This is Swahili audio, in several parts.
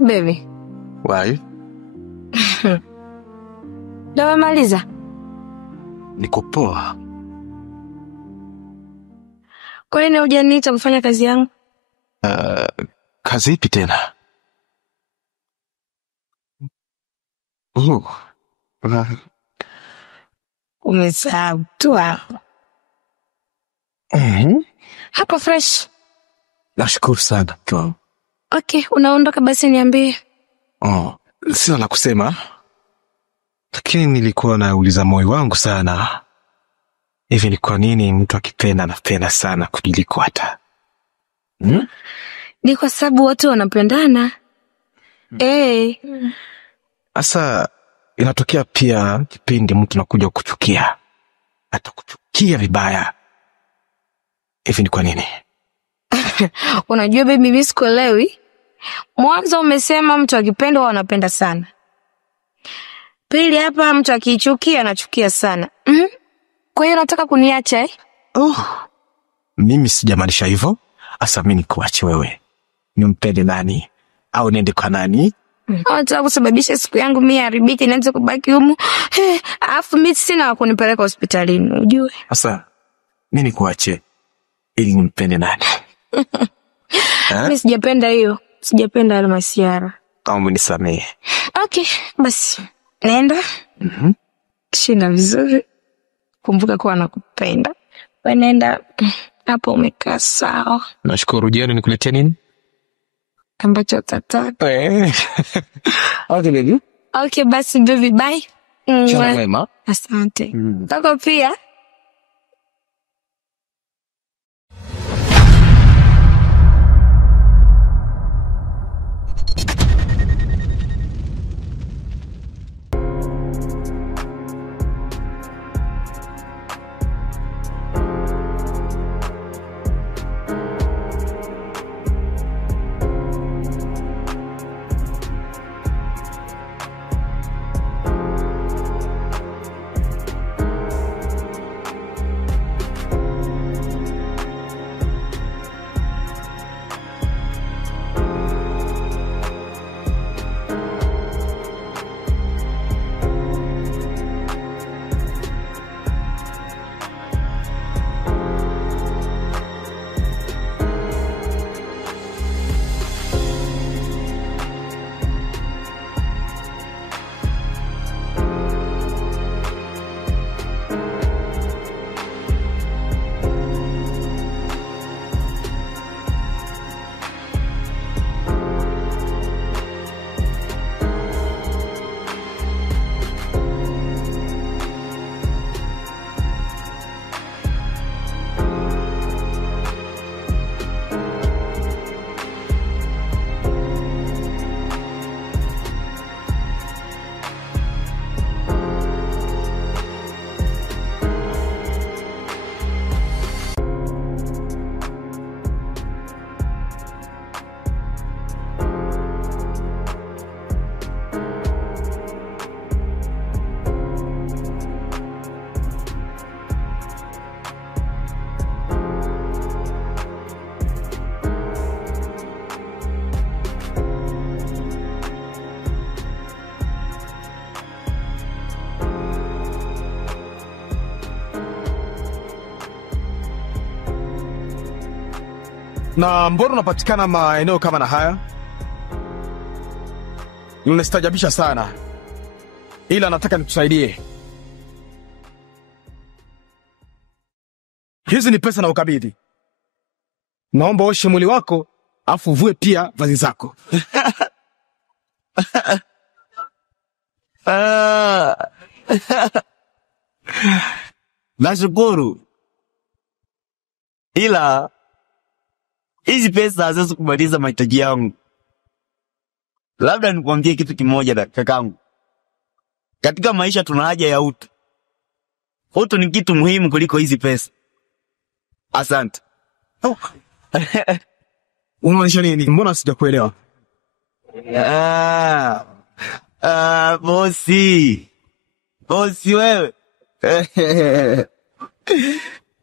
Baby. Why? Ndio umemaliza? Niko poa. Kwa nini hujaniita kufanya kazi yangu? Kazi ipi tena? Umesahau tu hapo. Hapo fresh. Nashukuru sana. Okay, unaondoka basi niambie. Sina la kusema. Lakini nilikuwa nauliza moyo wangu sana. Hivi ni kwa nini mtu akipenda anapenda sana kuliko hata? Ni kwa sababu watu wanapendana. Asa inatokea pia kipindi mtu anakuja kuchukia. Hata kuchukia vibaya. Hivi ni kwa nini? Unajua baby, mimi sikuelewi. Mwanzo umesema mtu akipenda wanapenda sana. Pili hapa mtu akichukia anachukia sana. Kwa hiyo nataka kuniacha Mimi sijamaanisha hivyo. Asa mimi nikuache wewe. Nimpende nani? Au niende kwa nani? Hata kusababisha siku yangu mimi haribike nianze kubaki humu. Alafu mimi sina wa kunipeleka hospitalini, unajua. Asa mimi nikuache ili nimpende nani? Mimi sijapenda hiyo. Sijapenda ile masiara. Kama unisamehe. Okay, basi. Nenda. Shinda vizuri. Kumbuka kuwa nakupenda. Wewe nenda hapo umekaa sawa. Nashukuru. Jioni nikuletea nini? Ambacho utataka. Okay baby. Okay basi baby, bye. Chana mwema. Asante. Tako pia. Na mbona unapatikana maeneo kama na haya? Unanistajabisha sana. Ila nataka nikusaidie. Hizi ni pesa na ukabidhi. Naomba oshe mwili wako, afu vue pia vazi zako. Nashukuru. Ila hizi pesa haziwezi kumaliza mahitaji yangu. Labda nikwambie kitu kimoja kakangu. Katika maisha tuna haja ya utu. Utu ni kitu muhimu kuliko hizi pesa. Asante. Unamaanisha nini? Mbona sijakuelewa? Bosi. Bosi wewe.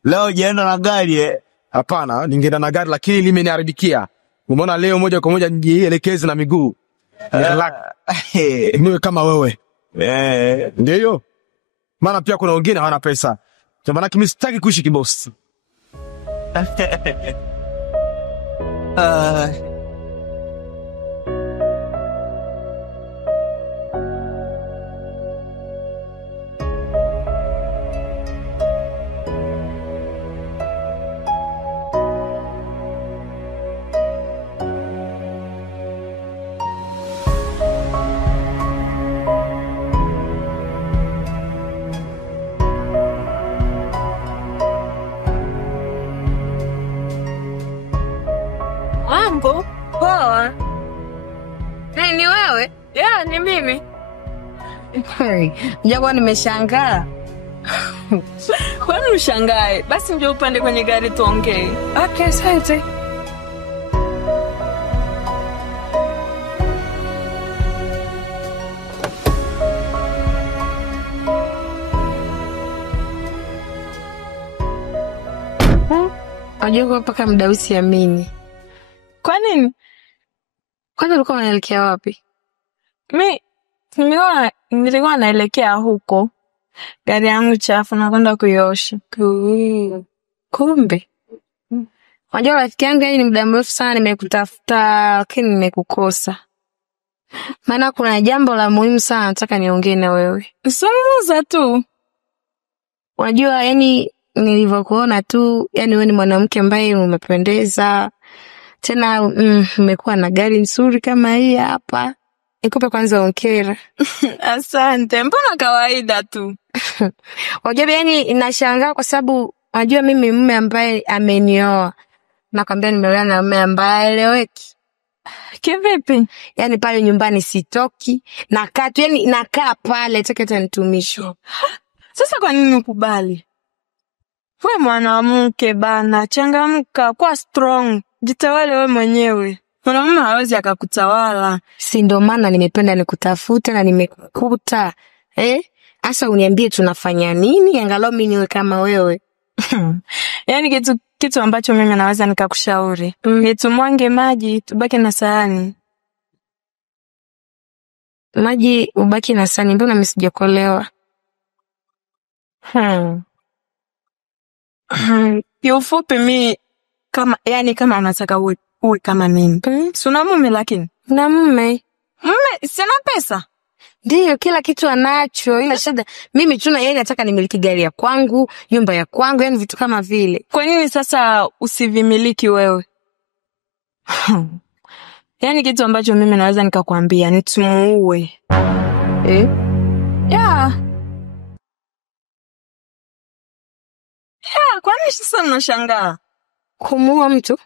Leo jana na gari Hapana, ningeenda na gari lakini limeniharibikia. Umeona leo moja kwa moja nijielekeze na miguu. Relax. Niwe kama wewe. Ndio hiyo. Maana pia kuna wengine hawana pesa. Kwa maana mimi sitaki kuishi kibosi. Mambo poa. Ni wewe? Yeah, ni mimi. Japo nimeshangaa. Kwani ushangae? Basi njoo upande kwenye gari tuongee. Okay, asante. Unajua mpaka muda usiamini. Kwa nini? Kwanza ulikuwa unaelekea wapi? Nilikuwa naelekea huko. Gari yangu chafu na kwenda kuiosha. Kumbe. Unajua rafiki yangu, ni muda mrefu sana nimekutafuta lakini nimekukosa. Maana kuna jambo la muhimu sana nataka niongee na wewe. Zungumza tu. Unajua nilivyokuona tu, wewe ni mwanamke ambaye umependeza. Tena umekuwa na gari nzuri kama hii hapa. Nikupe kwanza hongera. Asante. Mbona kawaida tu? Unajua ninashangaa kwa sababu unajua mimi mume ambaye amenioa. Nakwambia nimeolewa na mume ambaye eleweki. Kivipi? Pale nyumbani sitoki, nakaa tu, nakaa pale hata nitumisho. Sasa kwa nini ukubali? Wewe mwanamke bana, changamka, kuwa strong. Jitawale wewe mwenyewe. Mwanamume hawezi akakutawala. Si ndo maana nimependa nikutafuta na nimekukuta. Asa uniambie tunafanya nini angalau mimi niwe kama wewe. Kitu ambacho mimi naweza nikakushauri. Tumwange maji, tubaki na sahani. Maji ubaki na sahani, mbona mimi sijakuelewa? Kiufupi mimi kama unataka uwe kama mimi. Si una mume lakini? Na mume. Mume sina pesa. Ndiyo, kila kitu anacho, ila shida mimi tu nataka nimiliki gari ya kwangu, nyumba ya kwangu, vitu kama vile. Kwa nini sasa usivimiliki wewe? Kitu ambacho mimi naweza nikakwambia ni tumuue. Yeah. Kwa nini sasa unashangaa? Kumuua mtu?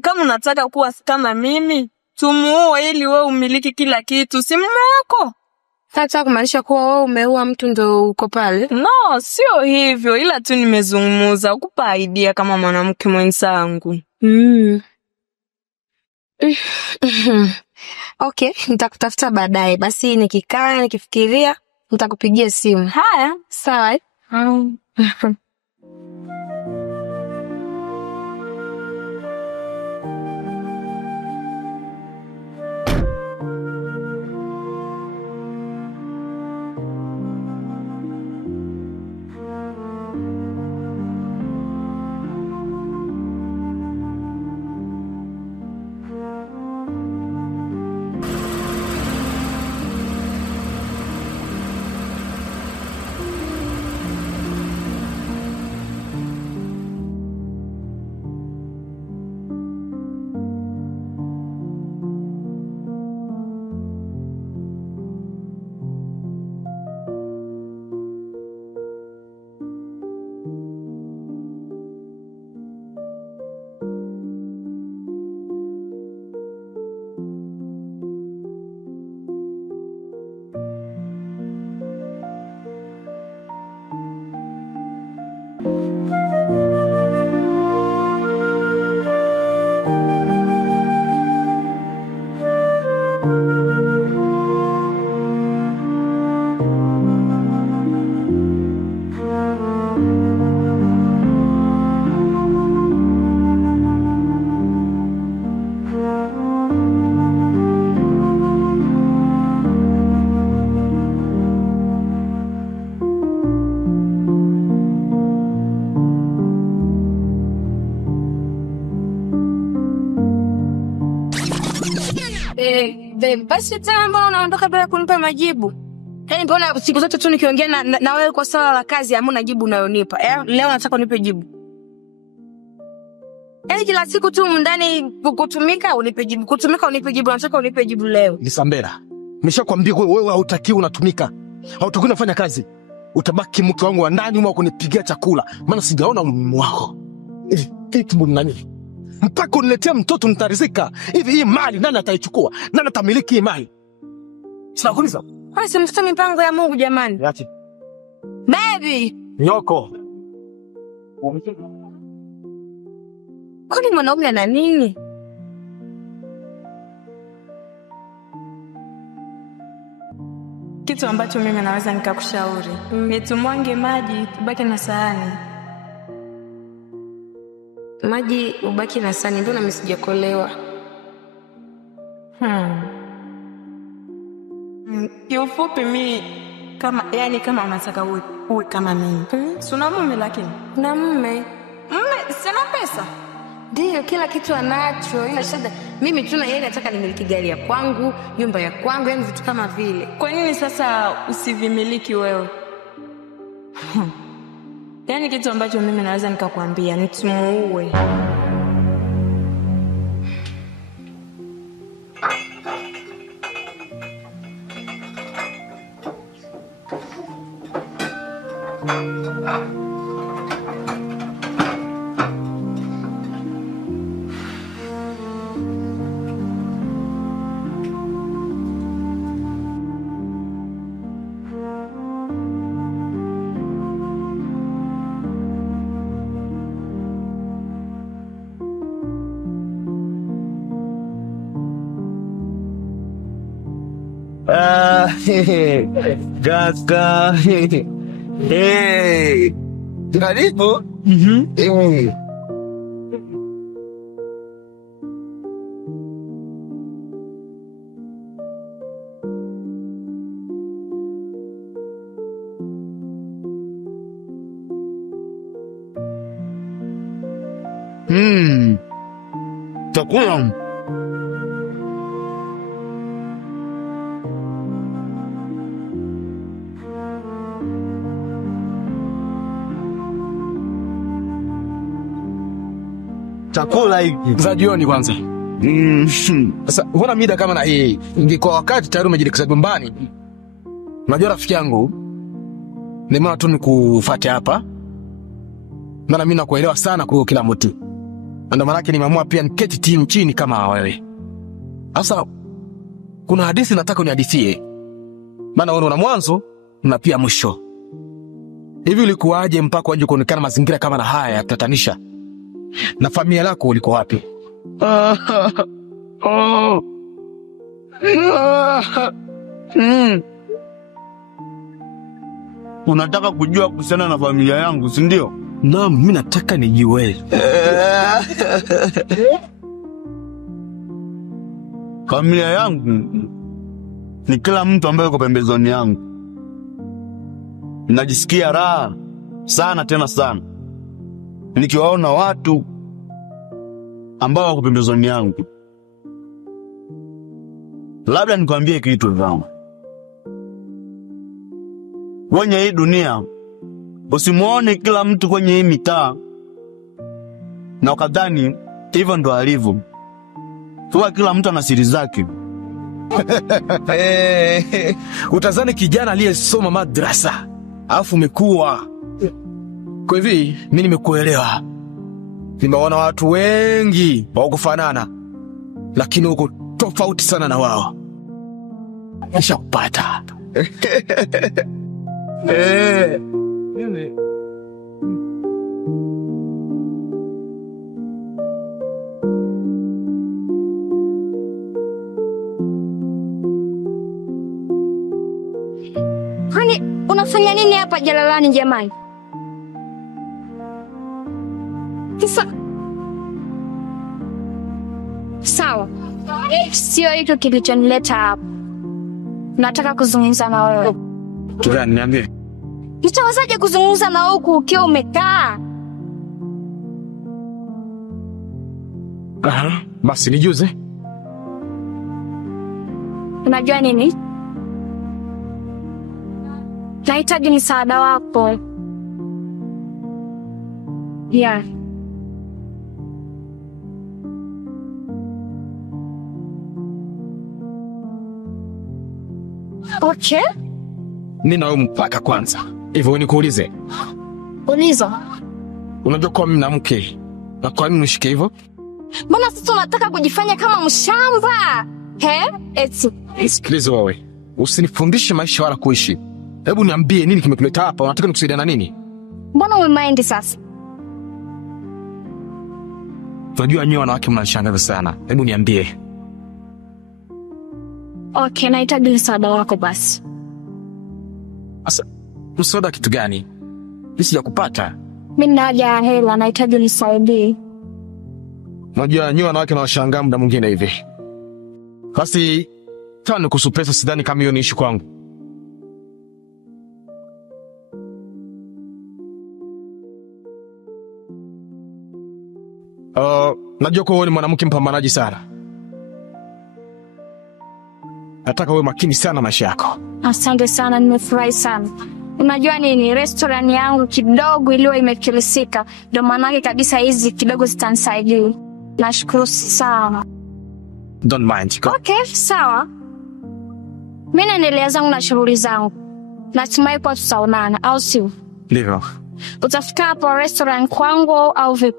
Kama unataka kuwa kama mimi, tumuue ili wewe umiliki kila kitu, si mume wako? Hata kumaanisha kuwa wewe umeua mtu ndo uko pale? No, sio hivyo, ila tu nimezungumza kukupa idea kama mwanamke mwenzangu. Okay, nitakutafuta baadaye. Basi nikikaa nikifikiria nitakupigia simu. Haya, sawa. Basi tena mbona unaondoka bila kunipa majibu? Yaani mbona siku zote tu nikiongea na wewe kwa swala la kazi hamna jibu unayonipa. Leo nataka unipe jibu. Yaani kila siku tu ndani kutumika unipe jibu, kutumika unipe jibu, nataka unipe jibu leo. Lisambera, nimeshakwambia wewe hautakiwi unatumika. Hautakiwi unafanya kazi. Utabaki mke wangu wa ndani au kunipigia chakula. Maana sijaona umuhimu wako. Tumbo nani? Mpaka uniletea mtoto nitarizika. Hivi hii mali nani ataichukua? Nani atamiliki hii mali? Sinakuuliza. Kwani si mtoto mipango ya Mungu jamani? Niache. Baby, Nyoko. kwani mwanaume ana nini? Kitu ambacho mimi naweza nikakushauri, nitumwange maji, ubaki na sahani. Maji ubaki na sahani, ndio mimi sijakolewa. Kiufupi mimi kama unataka uwe kama mimi. Si una mume lakini? Na mume Sina pesa. ndio kila kitu anacho, ila shida mimi tu na yeye nataka nimiliki gari ya kwangu, nyumba ya kwangu, yani vitu kama vile. Kwa nini sasa usivimiliki wewe? Yaani kitu ambacho mimi naweza nikakwambia ni tumuue. Kaka. Karibu. Chakula. Chakula hiki za jioni kwanza. Sasa mbona mida kama na hii? Ingekuwa wakati tayari umejilikisa nyumbani. Unajua rafiki yangu, nimeona tu nikufuate hapa. Maana mimi nakuelewa sana kwa kila mtu. Ndio maana nimeamua pia niketi timu chini kama wewe. Sasa kuna hadithi nataka unihadithie. Maana wewe una mwanzo na pia mwisho. Hivi ulikuwaje mpaka waje kuonekana mazingira kama na haya ya kutatanisha? Na familia lako uliko wapi? Unataka kujua kuhusiana na familia yangu, si ndio? Naam, mimi nataka nijue. Familia yangu ni kila mtu ambaye yuko pembezoni yangu. Najisikia raha sana tena sana nikiwaona watu ambao wako pembezoni yangu. Labda nikwambie kitu vyangu. Kwenye hii dunia usimuone kila mtu kwenye hii mitaa na ukadhani hivyo ndo alivyo. Kwa kila mtu ana siri zake. Utazani kijana aliyesoma madrasa alafu umekuwa. Kwa hivi mimi nimekuelewa. Nimeona watu wengi wakufanana, lakini uko tofauti sana na wao. Nishakupata. Kwani unafanya nini hapa jalalani jamani? Kisa sawa. Sio hicho kilichonileta hapa. Nataka kuzungumza na wewe. Tugani niambie. Nitawezaje kuzungumza na wewe ukiwa umekaa? Basi nijuze. Unajua nini? Nahitaji msaada wako. Yeah. Okay. Nina wewe mpaka kwanza. Hivyo nikuulize. Uliza. Unajua kwa mimi na mke. Na kwa nini unishike hivyo? Mbona sasa unataka kujifanya kama mshamba? Eti. Sikiliza wewe. Usinifundishe maisha wala kuishi. Hebu niambie nini kimekuleta hapa? Unataka nikusaidia na nini? Mbona umemind sasa? Unajua nyinyi wanawake mnanishangaza sana. Hebu niambie. Okay, nahitaji msaada wako basi. Asa, msaada kitu gani? Mimi sijakupata. Mimi nina haja ya hela, nahitaji unisaidie. Unajua nyinyi wanawake mnawashangaa muda mwingine hivi. Basi tano kuhusu pesa sidhani kama hiyo ni issue kwangu. Najua kwa wewe ni mwanamke mpambanaji sana. Nataka uwe makini sana maisha yako. Asante sana, nimefurahi sana. Unajua nini, restaurant yangu kidogo iliyo imekilisika. Ndio maana kabisa hizi kidogo zitanisaidia. Nashukuru sana. Don't mind. Okay, sawa. Mimi naendelea zangu na shughuli zangu. Natumai kwa tutaonana, au sio? Ndivyo. Utafika hapo restaurant kwangu au vipi?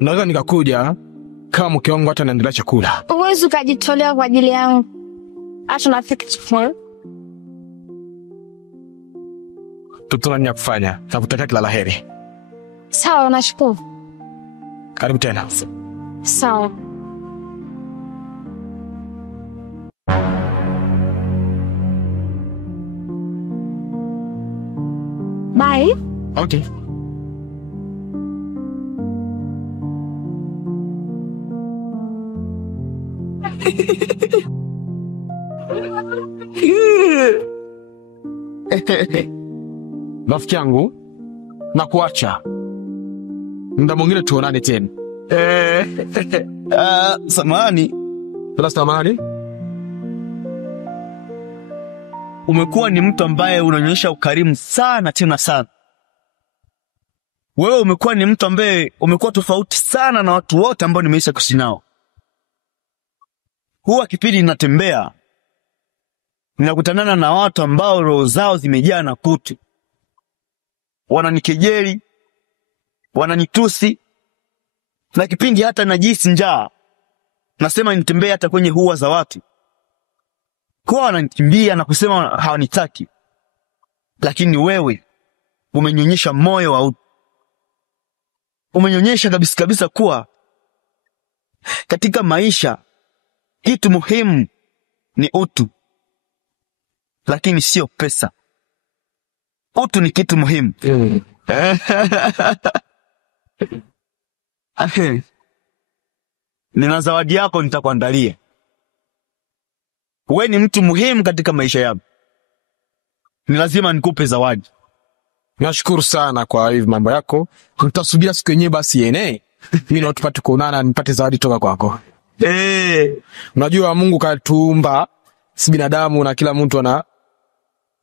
Naweza nikakuja kama mke wangu hata anaendelea chakula. Uwezo kujitolea kwa ajili yangu. Hata nafika tu. Tutuna kufanya. Nakutakia kila laheri. Sawa, nashukuru. Karibu tena. Sawa. Bye. Okay. Rafiki yangu, nakuacha. Muda mwingine tuonane tena. Samahani. Bila samahani. Umekuwa ni mtu ambaye unaonyesha ukarimu sana tena sana. Wewe umekuwa ni mtu ambaye umekuwa tofauti sana na watu wote ambao nimeisha kuishi nao. Huwa kipindi ninatembea, ninakutanana na watu ambao roho zao zimejaa na kutu. Wananikejeli, wananitusi, na kipindi hata najisi njaa, nasema nitembee hata kwenye huwa za watu. Kwa wananikimbia na kusema hawanitaki. Lakini wewe umenyonyesha moyo wa utu. Umenyonyesha kabisa kuwa katika maisha kitu muhimu ni utu, lakini sio pesa. Utu ni kitu muhimu. Nina zawadi yako nitakuandalia. Wewe ni mtu muhimu katika maisha yangu. Ni lazima nikupe zawadi. Nashukuru sana kwa hivi mambo yako. Nitasubiri siku yenyewe basi yene. Mimi na tupate kuonana nipate zawadi toka kwako. Unajua Mungu katuumba si binadamu na kila mtu ana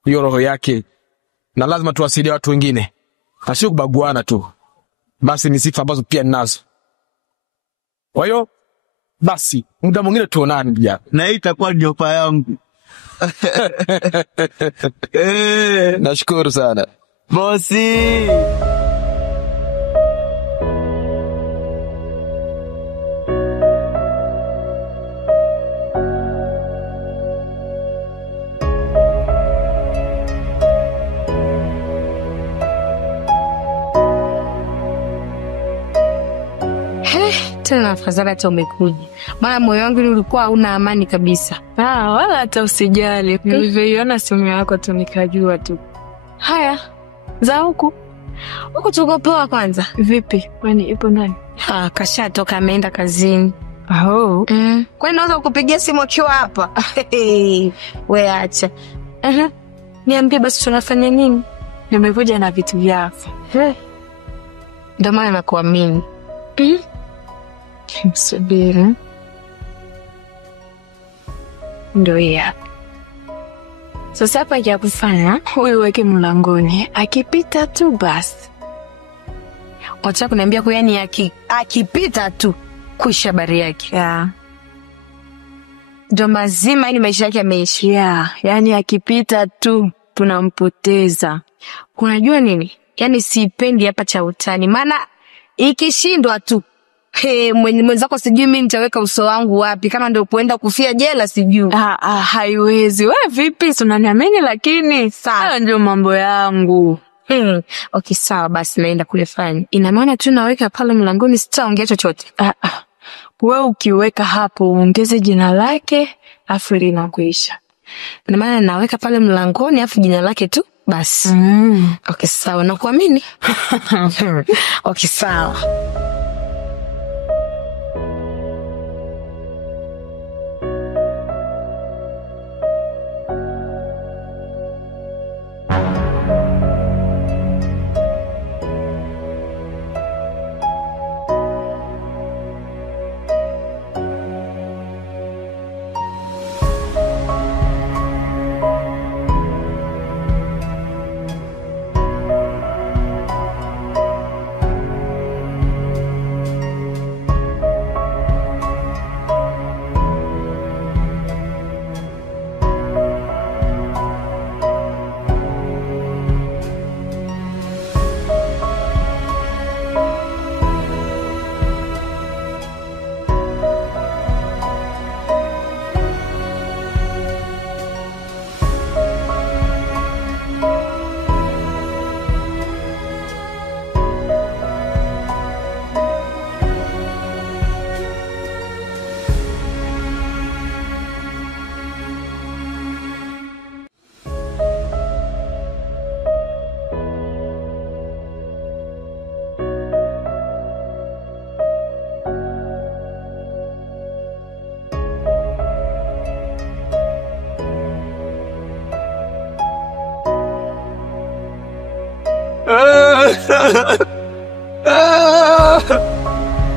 hiyo roho yake. Na lazima tuwasaidie watu wengine. Na sio kubaguana tu. Basi ni sifa ambazo pia ninazo. Kwa hiyo basi muda mwingine tuonane pia. Na hii itakuwa ndio pa yangu. Nashukuru sana. Bosi. Tena afadhali hata umekuja. Maana moyo wangu ulikuwa hauna amani kabisa. Wala hata usijali. Nilivyoiona simu yako tu nikajua tu. Haya, za huku. Huko tuko poa kwanza. Vipi? Kwani ipo nani? Kashatoka ameenda kazini. Oh. Kwani naweza kukupigia simu ukiwa hapa? Wewe acha. Niambie basi tunafanya nini? Nimekuja na vitu vyako. Ndio maana nakuamini. Subiri. Ndio hii hapa. Sasa hapa ya kufanya, uiweke mlangoni. Akipita tu basi. Wataka kuniambia kwa yani akipita tu kuisha habari yake. Yeah. Ndio mazima yani maisha yake yameisha. Yeah, yani akipita tu tunampoteza. Unajua nini? Yani sipendi hapa cha utani. Maana ikishindwa tu mwenzako sijui mimi nitaweka uso wangu wapi, kama ndio kuenda kufia jela sijui. Haiwezi. Wewe vipi? Unaniamini lakini sawa ndio mambo yangu. Okay sawa basi naenda kule fanya. Ina maana tu naweka pale mlangoni sitaongea chochote. Wewe ukiweka hapo ongeze jina lake afu linakuisha. Ina maana naweka pale mlangoni afu jina lake tu basi. Okay sawa nakuamini. Okay sawa.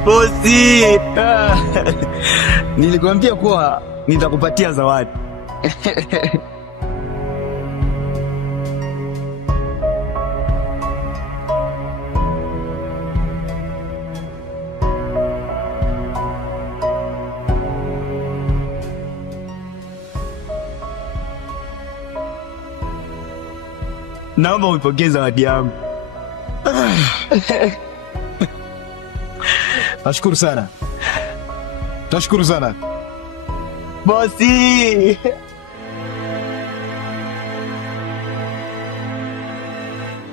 Bosi. Nilikwambia kuwa nitakupatia zawadi. Naomba uipokee zawadi yangu. Nashukuru sana. Tashukuru sana. Bosi.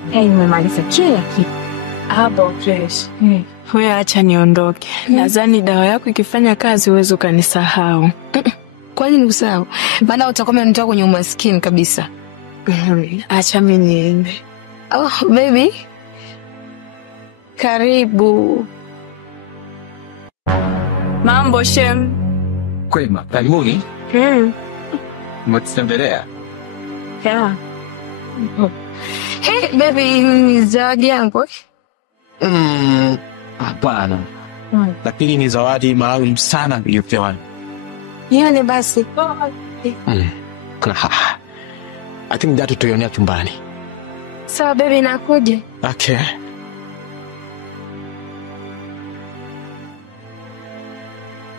Nimemaliza kila kitu. Hapo fresh. Wewe acha niondoke. Nadhani dawa yako ikifanya kazi uwezo kanisahau. Kwani nikusahau? Maana utakuwa umenitoa kwenye umaskini kabisa. Acha mimi niende. Oh, baby. Karibu. Mambo shem. Kwema, karibuni. Mtembelea. Yeah. Hey, baby, ni zawadi yangu. Hapana. Lakini ni zawadi maalum sana niliyopewa. Nione basi. I think that tutaionea chumbani. Sawa baby, nakuja. Okay.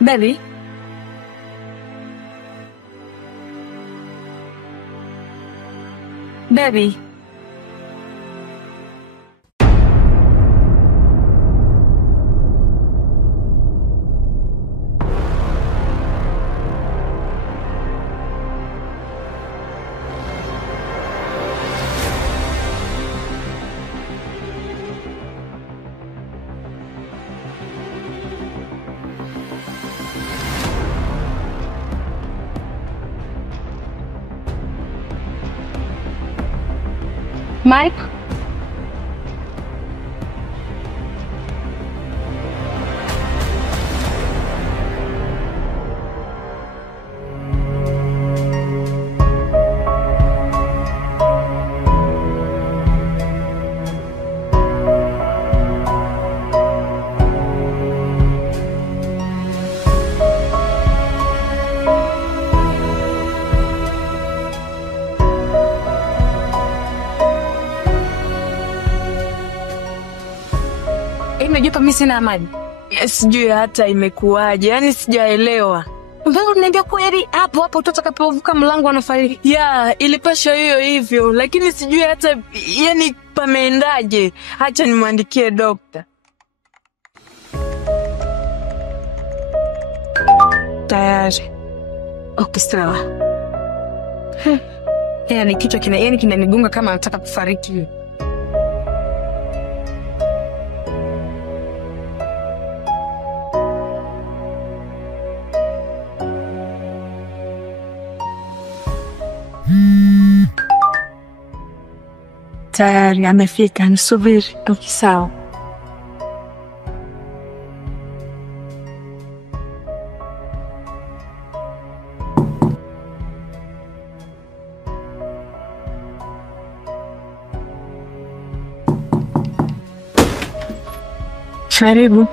Baby. Baby. Mike? hapa mimi sina amani. Sijui hata imekuwaje, yani sijaelewa. Mbona unaniambia kweli hapo hapo utakapovuka mlango anafariki? Ya, ilipasha hiyo hivyo, lakini sijui hata yani pameendaje. Acha nimwandikie dokta. Tayari. Okay, sawa. Yani kichwa kinanigonga kama nataka kufariki. Tayari amefika, nisubiri. Okay, sawa. Karibu.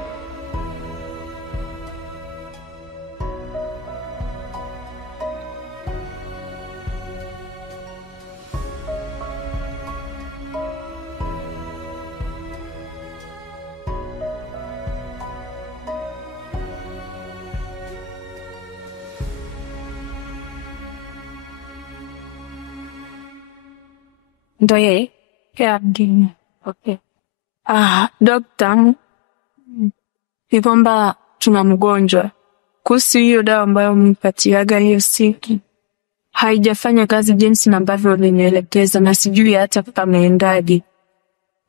Ndio yeye? Ya, dini. Okay. Dokta, ni kwamba tuna mgonjwa. Kuhusu hiyo dawa ambayo mpatiaga hiyo siku, haijafanya kazi jinsi ambavyo ulinielekeza na sijui hata pameendaje.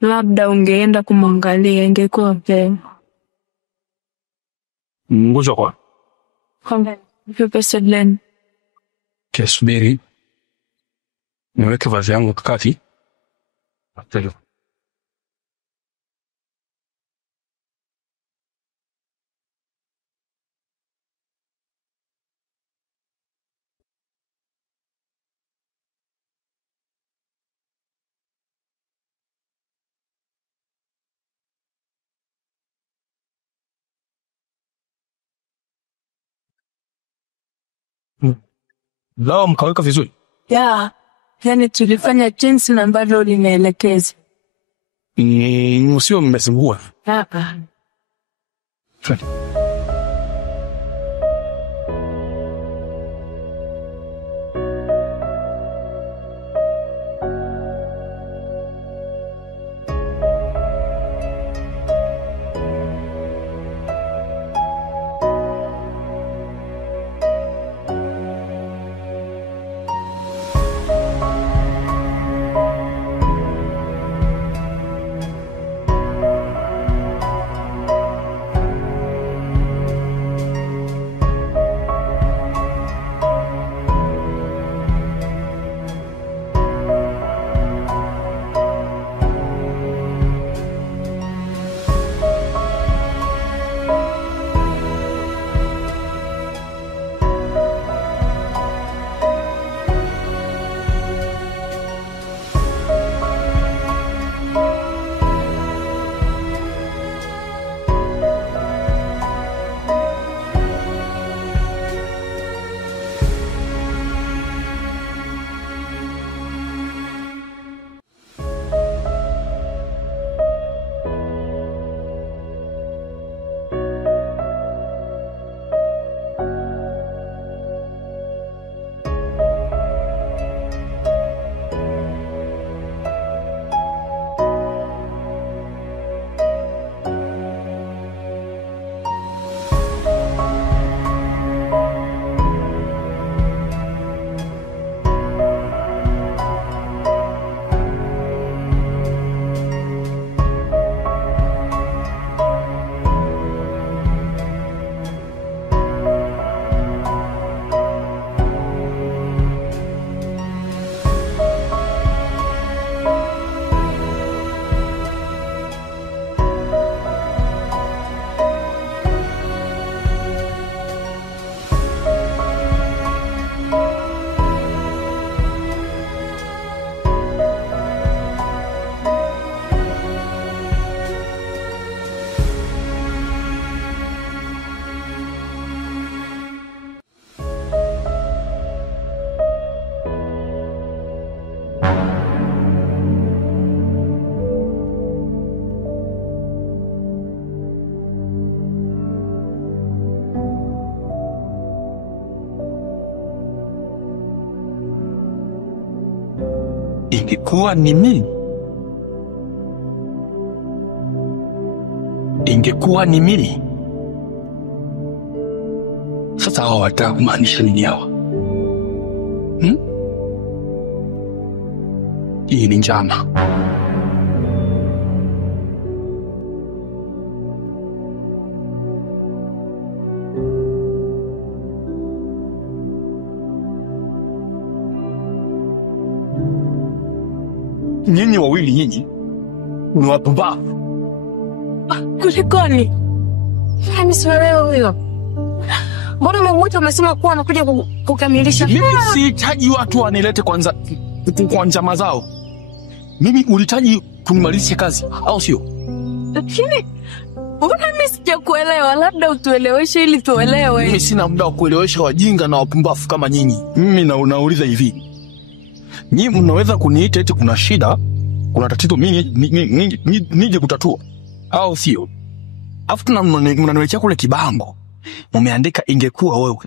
Labda ungeenda kumwangalia ingekuwa vyema. Mgonjwa kwa? Pepe Sedlen. Kesubiri. Niweke vazi yangu kakati. Atelo. Lao mkaweka vizuri? Ya, yani tulifanya jinsi ambavyo ulinielekeza. Usio mmesingua. Hapa. ingekuwa ni mimi, sasa hawa watamaanisha nini hawa? Hii ni njama. Nyinyi wawili nyinyi ni wapumbavu. Kulikoni? Mimi sielewi huyo. Mbona mmoja umesema kuwa anakuja kukamilisha? Mimi sihitaji watu wanilete kwanza kwa njama zao. Mimi ulihitaji kunimalizia kazi, au sio? Lakini mbona mimi sijakuelewa? Labda utueleweshe ili tuelewe. Mimi sina muda wa kuelewesha wajinga na wapumbavu kama nyinyi. Mimi nauliza hivi. Nyinyi mnaweza kuniita eti kuna shida, kuna tatizo, mimi nije kutatua, au sio? Afu mnaniwekea kule kibango. Mumeandika ingekuwa wewe.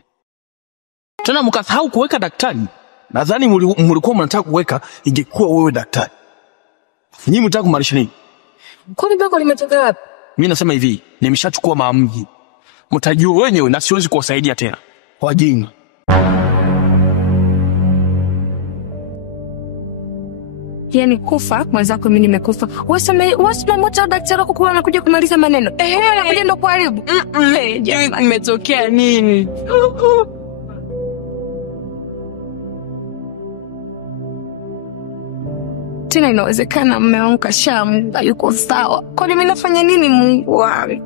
Tena mkasahau kuweka daktari. Nadhani mlikuwa mnataka kuweka ingekuwa wewe daktari. Nyinyi mtaka kumaanisha nini? Kwani bango limetoka wapi? Mimi nasema hivi, nimeshachukua maamuzi. Mtajua wenyewe na siwezi kuwasaidia tena. Wajinga. Yaani kufa mwenzako mimi nimekufa. Wewe moto daktari wako kwa anakuja kumaliza maneno. Anakuja ndo kuharibu. Imetokea nini? Tena inawezekana mume wangu kashaamka yuko sawa. Kwani mimi nafanya nini Mungu wangu?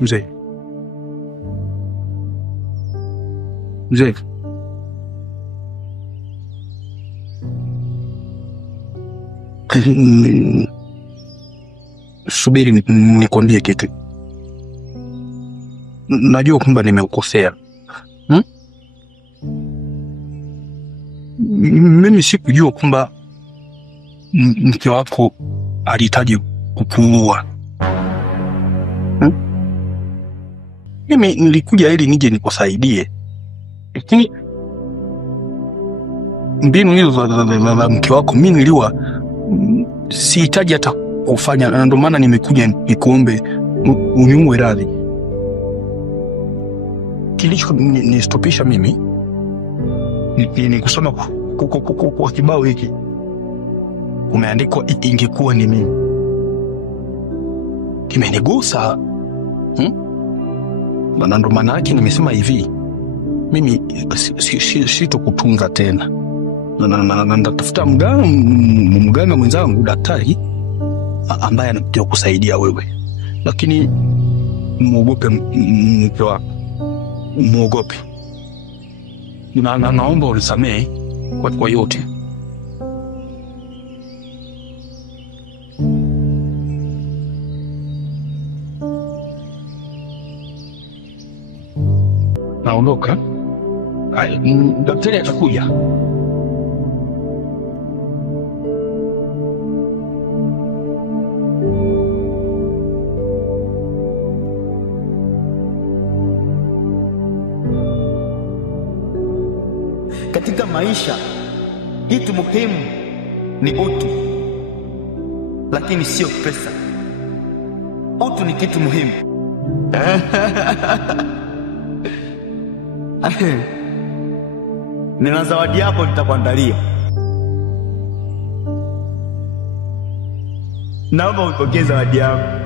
Mzee. Subiri nikwambie kitu. Najua kwamba nimeukosea. Mimi sikujua kwamba mke wako alihitaji kukuua. Mimi nilikuja ili nije nikusaidie. Lakini mbinu hizo za mke wako mimi niliwa sihitaji hata kufanya, na ndio maana nimekuja nikuombe uniue radhi. Kilicho nistopisha mimi ni kusoma kwa kibao hiki umeandikwa ingekuwa ni mimi. Kimenigusa. Na ndio maana yake nimesema hivi, mimi sitokutunza tena. Na natafuta mganga mwenzangu, daktari ambaye anakuja kusaidia wewe. Lakini muogope mke wako. Muogope. Naomba unisamehe kwa yote. Naondoka. Daktari atakuja. Katika maisha kitu muhimu ni utu, lakini sio pesa. Utu ni kitu muhimu. Nina zawadi yako nitakuandalia. Naomba upokee zawadi yako.